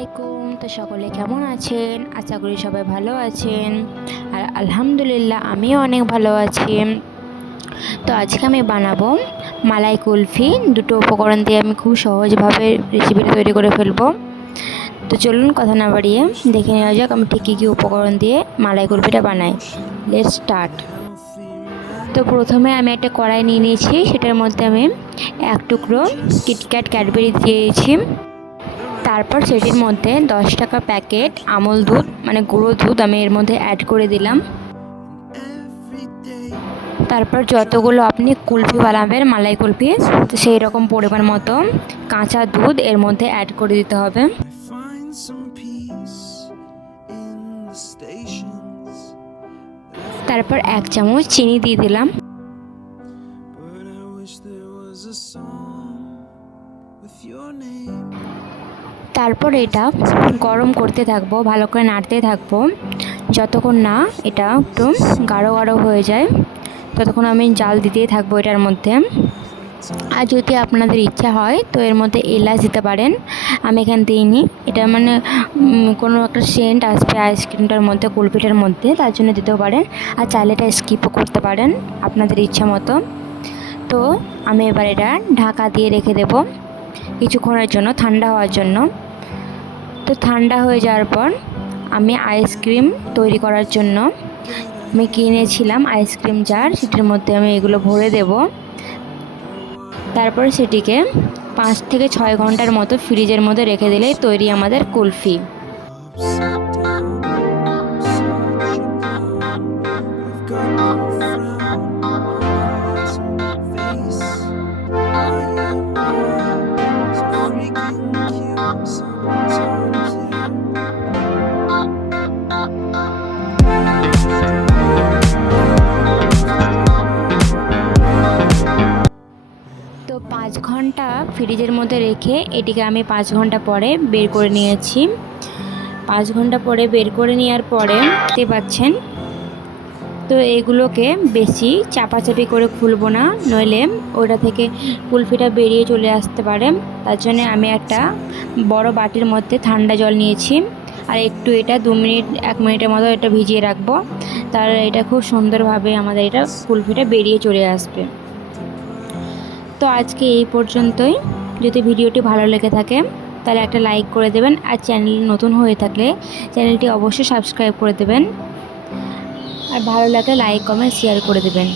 আলাইকুম। তো সকলে কেমন আছেন? আশা করি সবাই ভালো আছেন। আর আলহামদুলিল্লাহ আমিও অনেক ভালো আছি। তো আজকে আমি বানাবো মালাই কুলফি। দুটো উপকরণ দিয়ে আমি খুব সহজভাবে রেসিপিটা তৈরি করে ফেলবো। তো চলুন কথা না বাড়িয়ে দেখে নেওয়া যাক আমি ঠিক কী উপকরণ দিয়ে মালাই কুলফিটা বানাই। Let's start. তো প্রথমে আমি একটা কড়াই নিয়ে নিয়েছি, সেটার মধ্যে আমি এক টুকরো কিটক্যাট ক্যাডবেরি দিয়েছি। তারপর সেটির মধ্যে 10 টাকা প্যাকেট আমুল দুধ মানে গুঁড়ো দুধ আমি এর মধ্যে অ্যাড করে দিলাম। তারপর যতগুলো আপনি কুলফি বানাবেন মালাই কুলফি, তো সেই রকম পরিমাণ মতো কাঁচা দুধ এর মধ্যে অ্যাড করে দিতে হবে। তারপর 1 চামচ চিনি দিয়ে দিলাম। তারপর এটা গরম করতে থাকবো, ভালো করে নাড়তে থাকবো যতক্ষণ না এটা একটু গাঢ় গাঢ় হয়ে যায়, ততক্ষণ আমি জাল দিতেই থাকবো এটার মধ্যে। আর যদি আপনাদের ইচ্ছা হয় তো এর মধ্যে এলাচ দিতে পারেন, আমি এখানে দিইনি। এটা মানে কোনো একটা সেন্ট আসবে আইসক্রিমটার মধ্যে, কুলফিটার মধ্যে, তার জন্য দিতেও পারেন। আর চাইলে এটা স্কিপও করতে পারেন আপনাদের ইচ্ছা মতো। তো আমি এবার এটা ঢাকা দিয়ে রেখে দেব কিছুক্ষণের জন্য, ঠান্ডা হওয়ার জন্য। তো ঠান্ডা হয়ে যাওয়ার পর আমি আইসক্রিম তৈরি করার জন্য আমি কিনেছিলাম আইসক্রিম জার, সেটার মধ্যে আমি এগুলো ভরে দেব। তারপর সেটিকে 5 থেকে 6 ঘন্টার মতো ফ্রিজের মধ্যে রেখে দিলেই তৈরি আমাদের কুলফি। তো 5 ঘন্টা ফ্রিজের মধ্যে রেখে এটিকে আমি 5 ঘন্টা পরে বের করে নিয়েছি। 5 ঘন্টা পরে বের করে নেওয়ার পরে দেখতে পাচ্ছেন, তো এগুলোকে বেশি চাপাচাপি করে খুলবো না, নইলে ওটা থেকে কুলফিটা বেরিয়ে চলে আসতে পারে। তার জন্য আমি একটা বড় বাটির মধ্যে ঠান্ডা জল নিয়েছি, আর একটু এটা 2 মিনিট 1 মিনিটের মতো এটা ভিজিয়ে রাখবো। তাহলে এটা খুব সুন্দরভাবে আমাদের এটা কুলফিটা বেরিয়ে চলে আসবে। তো আজকে এই পর্যন্তই। যদি ভিডিওটি ভালো লেগে থাকে তাহলে একটা লাইক করে দেবেন, আর চ্যানেল নতুন হয়ে থাকলে চ্যানেলটি অবশ্যই সাবস্ক্রাইব করে দেবেন, আর ভালো লাগলে লাইক কমেন্ট শেয়ার করে দেবেন।